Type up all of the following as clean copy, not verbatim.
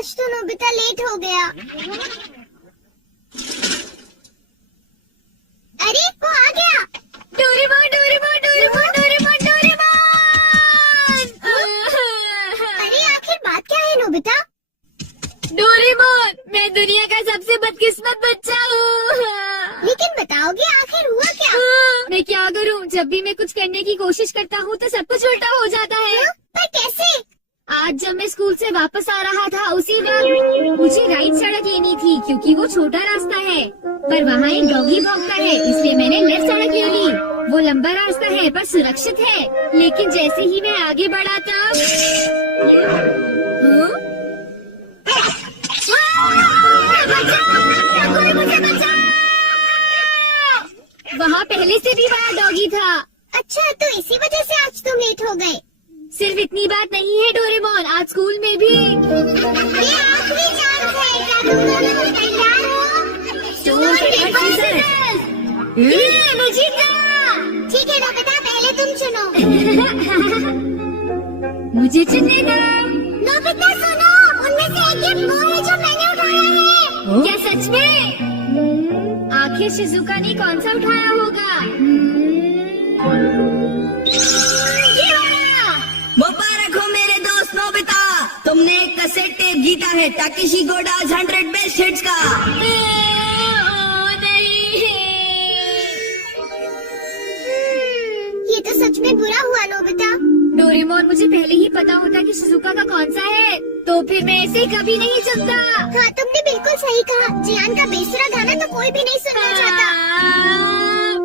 आज तो Nobita late हो गया। अरे वो आ गया। Doraemon Doraemon Doraemon Doraemon Doraemon. अरे आखिर बात क्या है नोबिता? डोरेमोन, मैं दुनिया का सबसे बदकिस्मत बच्चा हूँ। लेकिन बताओगे आखिर हुआ क्या? मैं क्या करूँ? जब भी मैं कुछ करने की कोशिश करता हूँ तो सब कुछ उल्टा हो जाता है। पर कैसे? आज जब मैं स्कूल से वापस आ रहा था उसी वक्त मुझे राइट सड़क लेनी थी क्योंकि वो छोटा रास्ता है, पर वहाँ एक डॉगी भौंकता है, इसलिए मैंने लेफ्ट सड़क ले ली। वो लंबा रास्ता है पर सुरक्षित है, लेकिन जैसे ही मैं आगे बढ़ा तब कोई मुझे बचाओ! वहाँ पहले से भी बड़ा डॉगी था। अच्छा, तो इसी वजह से आज तुम लेट हो गए। सिर्फ इतनी बात नहीं है डोरेमोन, आज स्कूल में भी ये आखिरी चांस है, क्या तुम दोनों तैयार हो? Stone paper scissors. मैं जीत गया। ठीक है नोबिता, पहले तुम चुनो। मुझे चुनने दो। नोबिता सुनो, उनमें से एक गिफ्ट वो है जो मैंने उठाया है। क्या सच में? आखिर शिजुका ने कौन सा उठाया होगा? मुबारक हो मेरे दोस्त नोबिता, तुमने एक कैसेट टेप जीता है ताकेशी गोडाज 100 बेस्ट हिट्स का। ये तो सच में बुरा हुआ नोबिता। डोरेमोन, मुझे पहले ही पता होता कि शिजुका का कौन सा है तो फिर मैं ऐसे कभी नहीं चुनता। हाँ, तुमने बिल्कुल सही कहा। जियान का बेसुरा गाना तो कोई भी नहीं सुनना चाहता।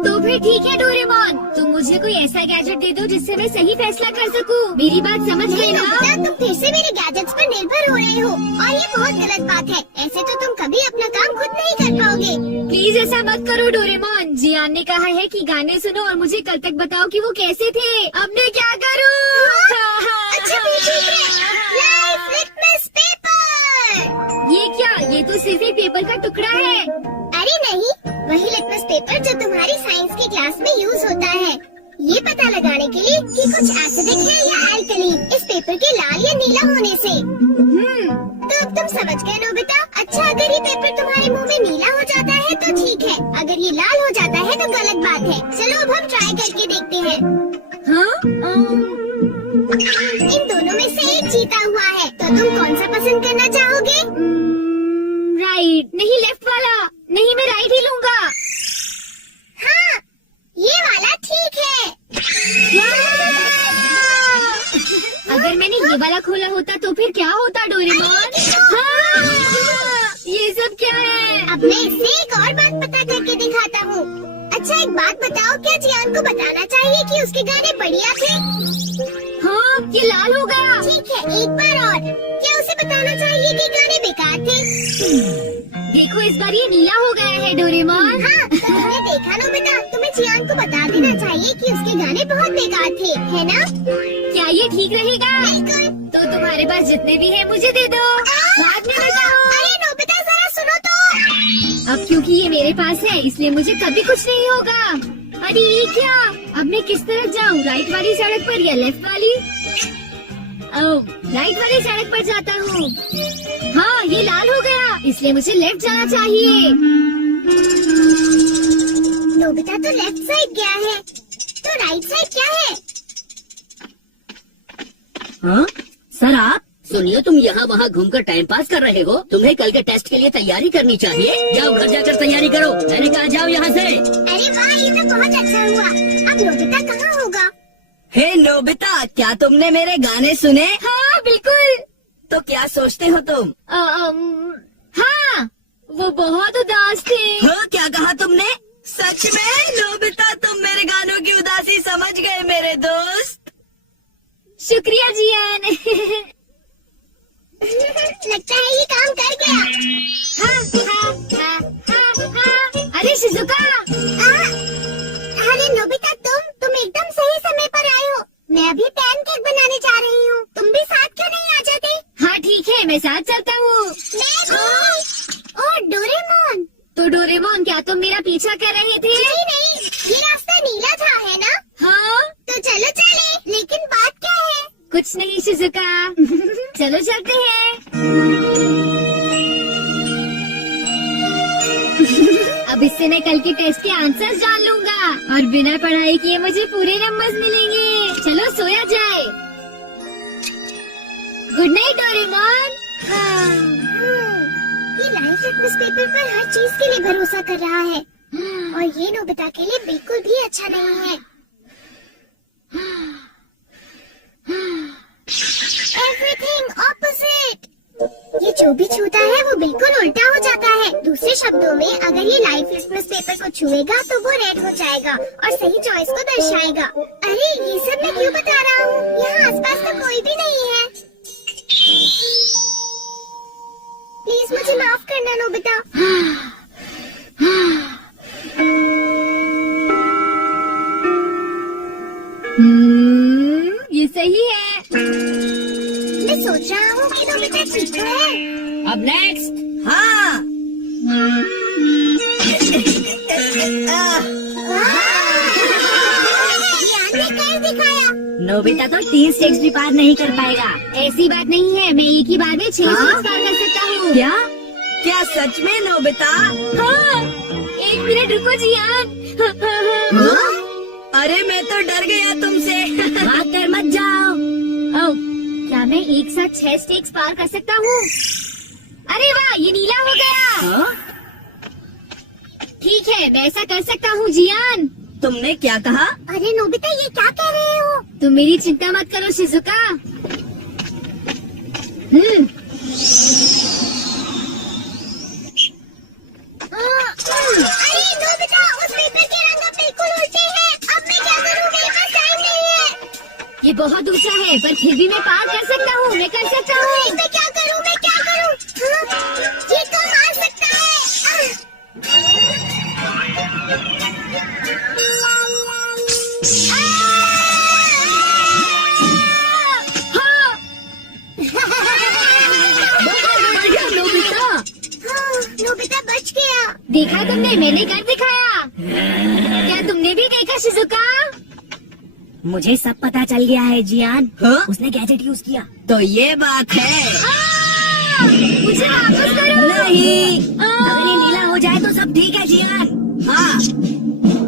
तो फिर ठीक है डोरेमोन, तुम मुझे कोई ऐसा गैजेट दे दो जिससे मैं सही फैसला कर सकूं। मेरी बात समझ गई ना? नोबिता, तुम फिर से मेरे गैजेट्स पर निर्भर हो रहे हो और ये बहुत गलत बात है। ऐसे तो तुम कभी अपना काम खुद नहीं कर पाओगे। प्लीज ऐसा मत करो डोरेमोन। जियान ने कहा है कि गाने सुनो और मुझे कल तक बताओ कि वो कैसे थे। अब मैं क्या करूं? अच्छा भी ठीक है। Life litmus paper. ये क्या? ये तो सिर्फ एक पेपर का टुकड़ा है। अरे नहीं, वही लिटमस पेपर जो तुम्हारी साइंस की क्लास में यूज होता है, ये पता लगाने के लिए कि कुछ एसिडिक है या अल्कली इस पेपर के लाल या नीला होने से। तो अब तुम समझ गए नोबिता। अच्छा, अगर ये पेपर तुम्हारे मुंह में नीला हो जाता है तो ठीक है, अगर ये लाल हो जाता है तो गलत बात है। चलो अब हम ट्राई करके देखते हैं। इन दोनों में से एक जीता हुआ है, तो तुम कौन सा पसंद करना चाहोगे? राइट। नहीं, लेफ्ट वाला। नहीं, मैं राइट ही लूंगा। हाँ, ये वाला ठीक है। अगर मैंने ये वाला खोला होता तो फिर क्या होता डोरेमोन? हाँ! ये सब क्या है? अब मैं इससे एक और बात पता करके दिखाता हूँ। अच्छा, एक बात बताओ, क्या जियान को बताना चाहिए कि उसके गाने बढ़िया थे? हाँ, ये लाल हो गया। ठीक है, एक बार और, क्या उसे बताना चाहिए कि गाने बेकार थे? देखो, इस बार ये नीला हो गया है डोरेमोन। हाँ, तो तुमने देखा नोबिता, तुम्हें जियान को बता देना चाहिए कि उसके गाने बहुत बेकार थे, है ना? क्या ये ठीक रहेगा? बिल्कुल। तो तुम्हारे पास जितने भी है मुझे दे दो। बाद में बताओ। अरे नोबिता, जरा सुनो तो। अब क्योंकि ये मेरे पास है इसलिए मुझे कभी कुछ नहीं होगा। अरे ये क्या? अब मैं किस तरफ जाऊँ? राइट वाली सड़क पर या लेफ्ट वाली? राइट वाली सड़क पर जाता हूँ। हाँ, ये लाल हो गया, इसलिए मुझे लेफ्ट जाना चाहिए। नोबिता तो लेफ्ट साइड गया है, तो राइट साइड क्या है? हाँ सर, आप सुनिए, तुम यहाँ वहाँ घूमकर टाइम पास कर रहे हो। तुम्हें कल के टेस्ट के लिए तैयारी करनी चाहिए। जाओ घर जाकर तैयारी करो। मैंने कहा जाओ यहाँ से। अरे वाह, ये तो बहुत अच्छा हुआ। अब नोबिता कहाँ होगा? हे नोबिता, क्या तुमने मेरे गाने सुने? हाँ बिल्कुल। तो क्या सोचते हो तुम? हाँ, वो बहुत उदास थे। हाँ, क्या कहा तुमने? सच में नोबिता, तुम मेरे गानों की उदासी समझ गए मेरे दोस्त। शुक्रिया जियान। लगता है ये काम कर गया। हाँ। अरे शिजुका। अरे नोबिता, तुम एकदम सही समय पर आए हो। मैं अभी पैनकेक बनाने जा रही हूँ, तुम भी साथ क्यों नहीं आ जाते? हाँ ठीक है, मैं साथ चलता हूँ। और डोरेमोन। तो डोरेमोन, क्या तुम मेरा पीछा कर रहे थे? नहीं, ये रास्ता नीला था, है ना? हाँ। तो चलो चले, लेकिन बात क्या है? कुछ नहीं शिजुका। चलो चलते हैं। अब इससे मैं कल के टेस्ट के आंसर्स जान लूंगा और बिना पढ़ाई किए मुझे पूरे नंबर्स मिलेंगे। चलो सोया जाए। Good night Doraemon. ये लाइफ लिटमस पेपर पर हर चीज के लिए भरोसा कर रहा है और ये नोबिता के लिए बिल्कुल भी अच्छा नहीं है। Everything opposite. ये जो भी छूता है वो बिल्कुल उल्टा हो जाता है। दूसरे शब्दों में अगर ये लाइफ लिटमस पेपर को छुएगा तो वो रेड हो जाएगा और सही चॉइस को दर्शाएगा। अरे ये सब मैं क्यों बता रहा हूँ? यहाँ आसपास तो कोई भी नहीं है। प्लीज मुझे माफ करना नोबिता। ये सही है। मैं सोच रहा हूँ कि नोबिता ठीक तो है। अब नेक्स्ट। हाँ, ने कर दिखाया। नोबिता तो 3 स्टेज भी पार नहीं कर पाएगा। ऐसी बात नहीं है, मैं एक ही बार में 6 स्टेज पार कर सकता हूँ। क्या क्या सच में नोबिता? हाँ, 1 मिनट रुको जियान। अरे मैं तो डर गया तुमसे। भाग कर मत जाओ। ओह, क्या मैं एक साथ 6 स्टेज पार कर सकता हूँ? अरे वाह, ये नीला हो गया। ठीक है, मैं ऐसा कर सकता हूँ जियान। तुमने क्या कहा? अरे नोबिता ये क्या कह रहे हो? तुम मेरी चिंता मत करो शिजुका। अरे नोबिता उस पेपर के रंग अब बिल्कुल उल्टे हैं। अब मैं क्या करूँ? मेरे पास टाइम नहीं है। ये बहुत ऊंचा है पर फिर भी मैं पार कर सकता हूँ। मैं कर सकता हूँ। मैं क्या करूँ? मैं क्या करूँ? ये तो मार सकता है। नोबिता बच गया। देखा तुमने, मैंने कर दिखाया। क्या तुमने भी देखा शिजुका? मुझे सब पता चल गया है जियान। उसने गैजेट यूज किया। तो ये बात है। मुझे वापस करो। नहीं, अगर ये नीला हो जाए तो सब ठीक है जियान। हाँ,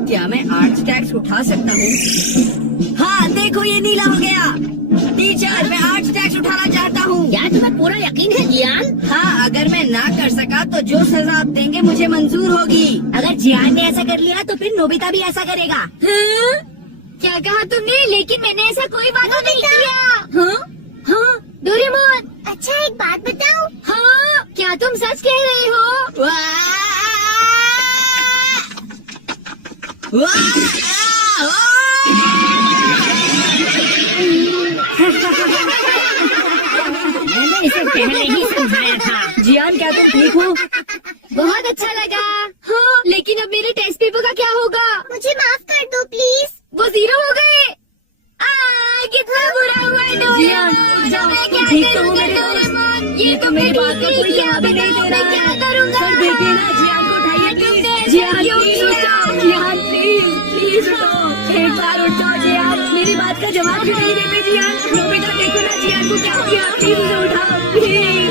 क्या मैं 8 स्टैक्स उठा सकता हूँ? हाँ, देखो ये नीला हो गया। टीचर, मैं 8 स्टैक्स उठाना चाहता हूँ। क्या तुम्हें पूरा यकीन है जियान? हाँ, अगर मैं ना कर सका तो जो सजा आप देंगे मुझे मंजूर होगी। अगर जियान ने ऐसा कर लिया तो फिर नोबिता भी ऐसा करेगा। क्या कहा तुमने? लेकिन मैंने ऐसा कोई वादा नहीं किया। हाँ, डोरेमोन। अच्छा एक बात बताऊं? हाँ, क्या तुम सच कह रहे हो? मैंने इसे पहले ही समझाया था। जियान, क्या तुम ठीक हो? बहुत अच्छा लगा। हाँ, लेकिन अब मेरे टेस्ट पेपर का क्या होगा? मुझे माफ कर दो प्लीज। वो 0 हो गए। कितना बुरा हुआ है डोरेमोन। मैं क्या करूँगा डोरेमोन? ये तो मेरी बात का कोई जवाब ही नहीं दे रहा है। क्या करूँगा? सर देखिए ना, जियान को उठाइए प्लीज। जियान प्लीज उठो। एक बार उठो जियान, मेरी बात का जवाब क्यों नहीं देते जियान? नोबिता देखो ना जियान को क्या हो गया। प्लीज उसे उठाओ प्लीज।